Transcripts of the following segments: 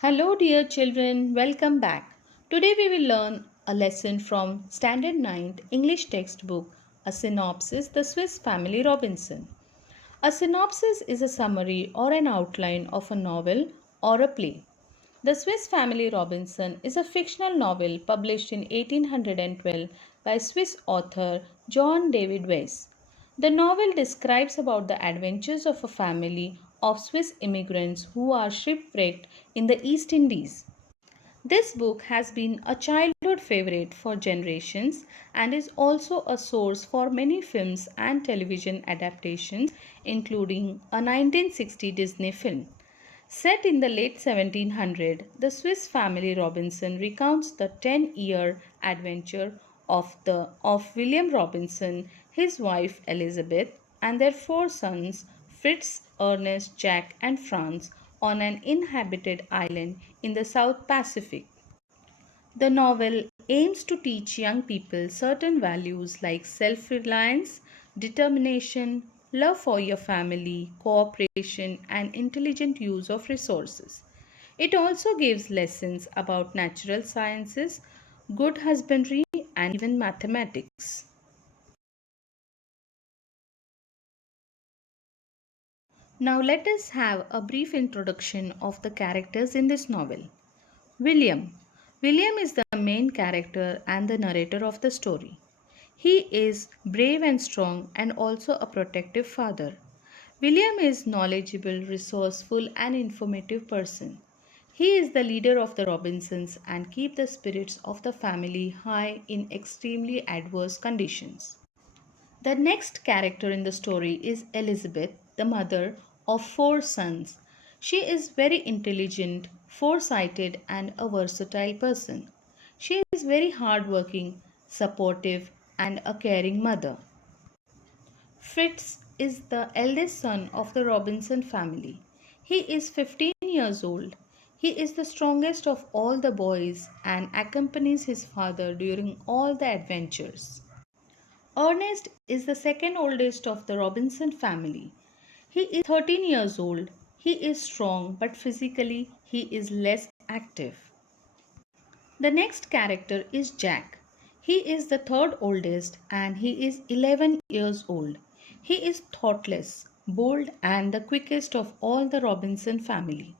Hello, dear children, welcome back. Today we will learn a lesson from Standard 9th English textbook, a synopsis, The Swiss Family Robinson. A synopsis is a summary or an outline of a novel or a play. The Swiss Family Robinson is a fictional novel published in 1812 by Swiss author John David Weiss. The novel describes about the adventures of a family of Swiss immigrants who are shipwrecked in the East Indies. This book has been a childhood favorite for generations and is also a source for many films and television adaptations, including a 1960 Disney film. Set in the late 1700s, the Swiss family Robinson recounts the 10-year adventure of William Robinson, his wife Elizabeth, and their four sons Fritz, Ernest, Jack, and Franz on an inhabited island in the South Pacific. The novel aims to teach young people certain values like self reliance, determination, love for your family, cooperation, and intelligent use of resources. It also gives lessons about natural sciences, good husbandry, and even mathematics. Now, let us have a brief introduction of the characters in this novel. William. William is the main character and the narrator of the story. He is brave and strong and also a protective father. William is knowledgeable, resourceful and informative person. He is the leader of the Robinsons and keep the spirits of the family high in extremely adverse conditions. The next character in the story is Elizabeth, the mother of four sons. She is very intelligent, foresighted, and a versatile person. She is very hardworking, supportive, and a caring mother. Fritz is the eldest son of the Robinson family. He is 15 years old. He is the strongest of all the boys and accompanies his father during all the adventures. Ernest is the second oldest of the Robinson family. He is 13 years old. He is strong, but physically he is less active. The next character is Jack. He is the third oldest and he is 11 years old. He is thoughtless, bold, and the quickest of all the Robinson family.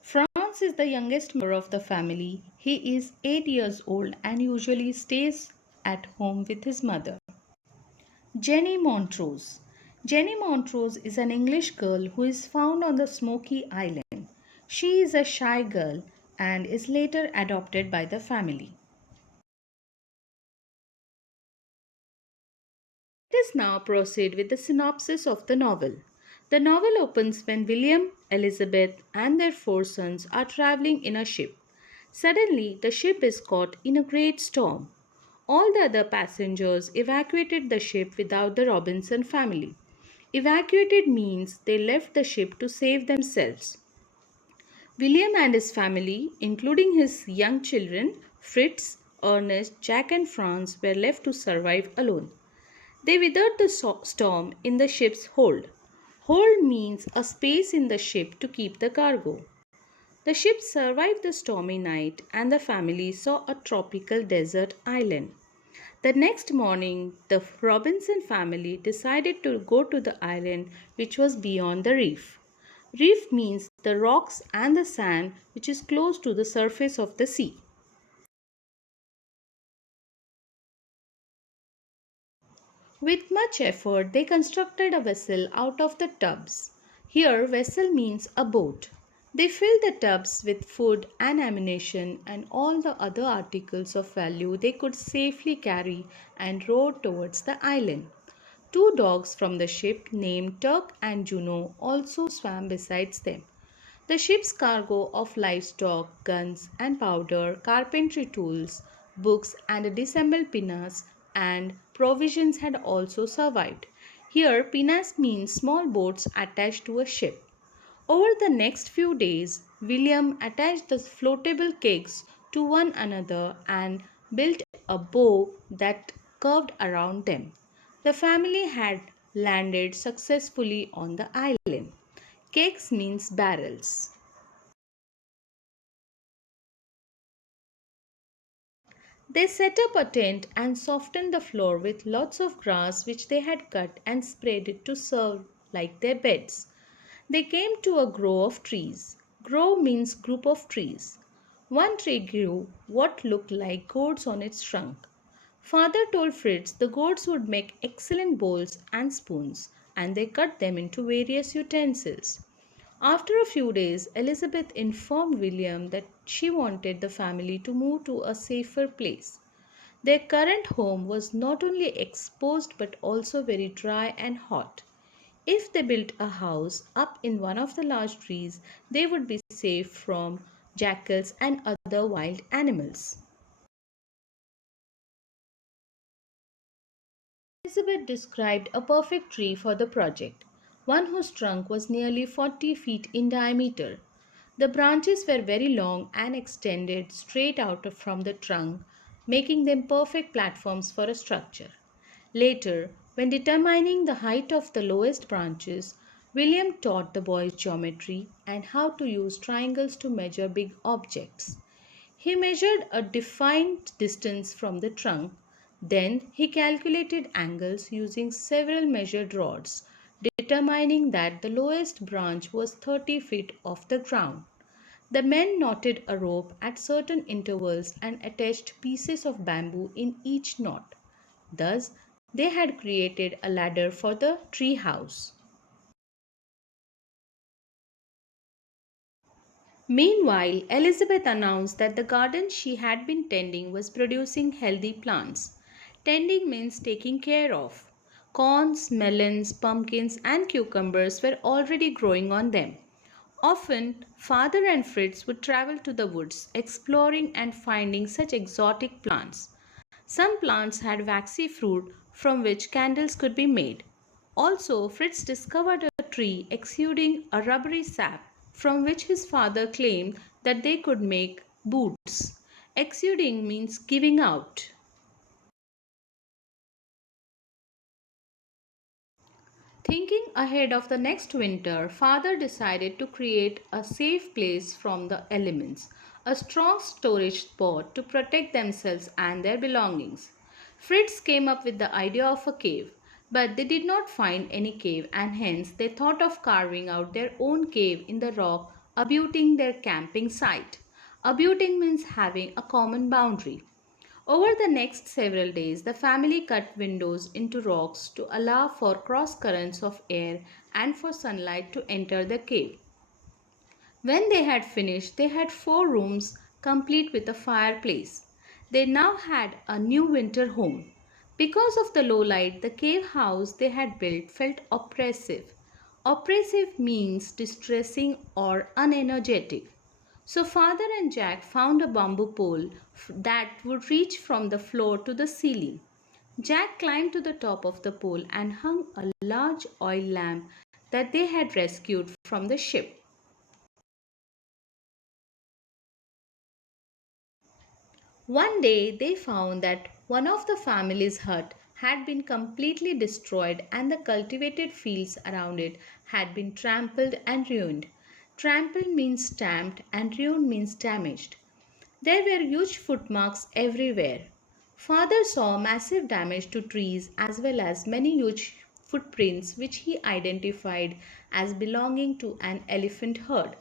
Franz is the youngest member of the family. He is 8 years old and usually stays at home with his mother. Jenny Montrose. Jenny Montrose is an English girl who is found on the Smoky Island. She is a shy girl and is later adopted by the family. Let us now proceed with the synopsis of the novel. The novel opens when William, Elizabeth, and their four sons are traveling in a ship. Suddenly, the ship is caught in a great storm. All the other passengers evacuated the ship without the Robinson family. Evacuated means they left the ship to save themselves. William and his family, including his young children, Fritz, Ernest, Jack, and Franz, were left to survive alone. They weathered the storm in the ship's hold. Hold means a space in the ship to keep the cargo. The ship survived the stormy night and the family saw a tropical desert island. The next morning, the Robinson family decided to go to the island which was beyond the reef. Reef means the rocks and the sand which is close to the surface of the sea. With much effort, they constructed a vessel out of the tubs. Here, vessel means a boat. They filled the tubs with food and ammunition and all the other articles of value they could safely carry and rowed towards the island. Two dogs from the ship named Turk and Juno also swam beside them. The ship's cargo of livestock, guns and powder, carpentry tools, books and disassembled pinas and provisions had also survived. Here, pinas means small boats attached to a ship. Over the next few days, William attached the floatable kegs to one another and built a bow that curved around them. The family had landed successfully on the island. Kegs means barrels. They set up a tent and softened the floor with lots of grass which they had cut and spread it to serve like their beds. They came to a grove of trees. Grove means group of trees. One tree grew what looked like gourds on its trunk. Father told Fritz the gourds would make excellent bowls and spoons, and they cut them into various utensils. After a few days, Elizabeth informed William that she wanted the family to move to a safer place. Their current home was not only exposed but also very dry and hot. If they built a house up in one of the large trees, they would be safe from jackals and other wild animals. Elizabeth described a perfect tree for the project, one whose trunk was nearly 40 feet in diameter. The branches were very long and extended straight out from the trunk, making them perfect platforms for a structure. Later, when determining the height of the lowest branches, William taught the boys geometry and how to use triangles to measure big objects. He measured a defined distance from the trunk. Then he calculated angles using several measured rods, determining that the lowest branch was 30 feet off the ground. The men knotted a rope at certain intervals and attached pieces of bamboo in each knot. Thus, they had created a ladder for the tree house. Meanwhile, Elizabeth announced that the garden she had been tending was producing healthy plants. Tending means taking care of. Corns, melons, pumpkins, and cucumbers were already growing on them. Often, father and Fritz would travel to the woods, exploring and finding such exotic plants. Some plants had waxy fruit from which candles could be made. Also, Fritz discovered a tree exuding a rubbery sap from which his father claimed that they could make boots. Exuding means giving out. Thinking ahead of the next winter, father decided to create a safe place from the elements, a strong storage spot to protect themselves and their belongings. Fritz came up with the idea of a cave, but they did not find any cave and hence they thought of carving out their own cave in the rock abutting their camping site. Abuting means having a common boundary. Over the next several days, the family cut windows into rocks to allow for cross currents of air and for sunlight to enter the cave. When they had finished, they had 4 rooms complete with a fireplace. They now had a new winter home. Because of the low light, the cave house they had built felt oppressive. Oppressive means distressing or unenergetic. So, father and Jack found a bamboo pole that would reach from the floor to the ceiling. Jack climbed to the top of the pole and hung a large oil lamp that they had rescued from the ship. One day they found that one of the family's hut had been completely destroyed and the cultivated fields around it had been trampled and ruined. Trampled means stamped and ruined means damaged. There were huge footmarks everywhere. Father saw massive damage to trees as well as many huge footprints which he identified as belonging to an elephant herd.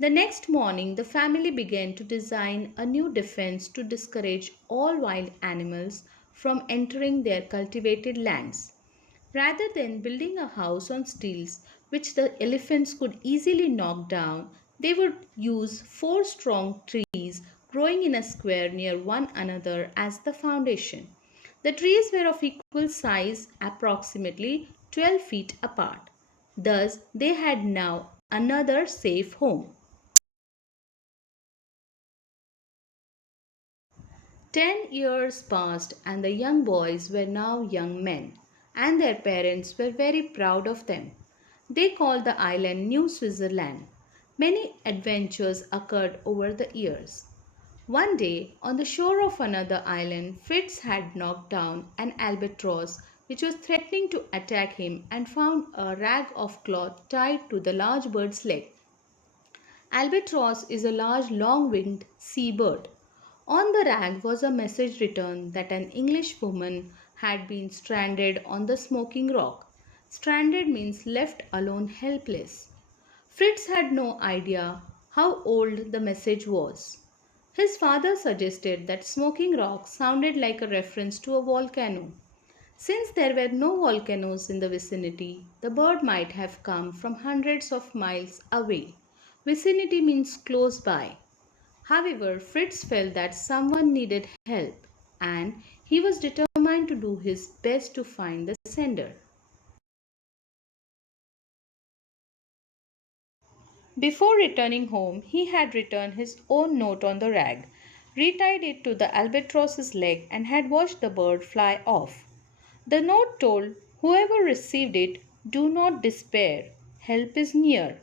The next morning, the family began to design a new defense to discourage all wild animals from entering their cultivated lands. Rather than building a house on stilts which the elephants could easily knock down, they would use 4 strong trees growing in a square near one another as the foundation. The trees were of equal size, approximately 12 feet apart. Thus, they had now another safe home. 10 years passed, and the young boys were now young men, and their parents were very proud of them. They called the island New Switzerland. Many adventures occurred over the years. One day, on the shore of another island, Fritz had knocked down an albatross which was threatening to attack him and found a rag of cloth tied to the large bird's leg. Albatross is a large long winged seabird. On the rag was a message written that an English woman had been stranded on the smoking rock. Stranded means left alone helpless. Fritz had no idea how old the message was. His father suggested that Smoking Rock sounded like a reference to a volcano. Since there were no volcanoes in the vicinity, the bird might have come from hundreds of miles away. Vicinity means close by. However, Fritz felt that someone needed help and he was determined to do his best to find the sender. Before returning home, he had written his own note on the rag, retied it to the albatross's leg, and had watched the bird fly off. The note told whoever received it, "Do not despair, help is near."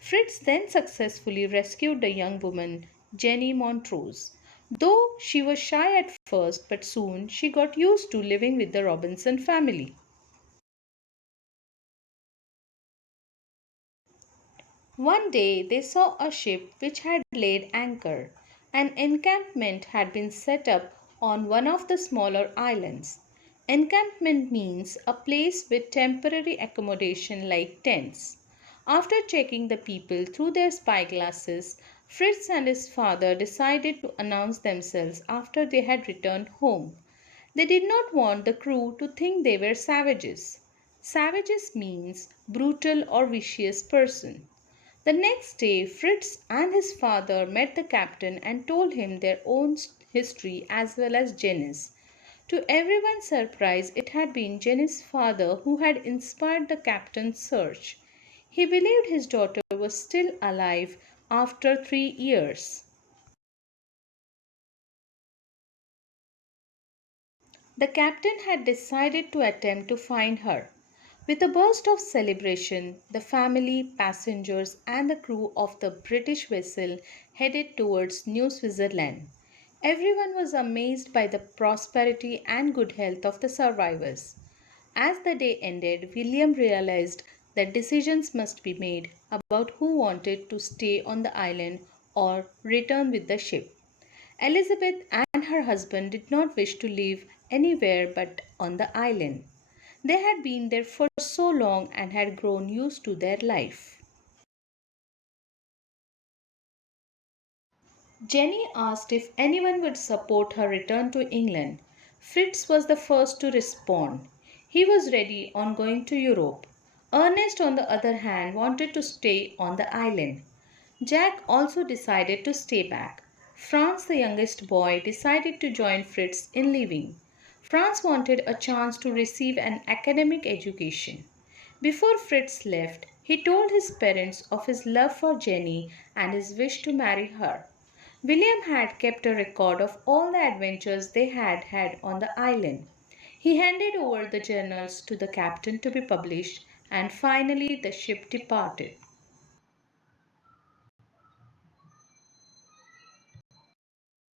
Fritz then successfully rescued the young woman, Jenny Montrose. Though she was shy at first, but soon she got used to living with the Robinson family. One day they saw a ship which had laid anchor. An encampment had been set up on one of the smaller islands. Encampment means a place with temporary accommodation like tents. After checking the people through their spyglasses, Fritz and his father decided to announce themselves after they had returned home. They did not want the crew to think they were savages. Savages means brutal or vicious person. The next day, Fritz and his father met the captain and told him their own history as well as Jenny's. To everyone's surprise, it had been Jenny's father who had inspired the captain's search. He believed his daughter was still alive after 3 years. The captain had decided to attempt to find her. With a burst of celebration, the family, passengers, and the crew of the British vessel headed towards New Switzerland. Everyone was amazed by the prosperity and good health of the survivors. As the day ended, William realized that decisions must be made about who wanted to stay on the island or return with the ship. Elizabeth and her husband did not wish to live anywhere but on the island. They had been there for so long and had grown used to their life. Jenny asked if anyone would support her return to England. Fritz was the first to respond. He was ready on going to Europe. Ernest, on the other hand, wanted to stay on the island. Jack also decided to stay back. Franz, the youngest boy, decided to join Fritz in leaving. Franz wanted a chance to receive an academic education. Before Fritz left, he told his parents of his love for Jenny and his wish to marry her. William had kept a record of all the adventures they had had on the island. He handed over the journals to the captain to be published, and finally the ship departed.